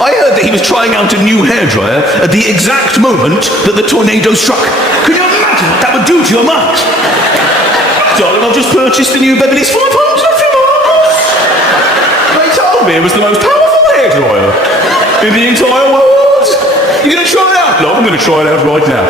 I heard that he was trying out a new hairdryer at the exact moment that the tornado struck. Can you imagine what that would do to your mind? Darling, I've just purchased a new Beverly's 500 miles. They told me it was the most powerful hairdryer in the entire world. You going to try it out? No, I'm going to try it out right now.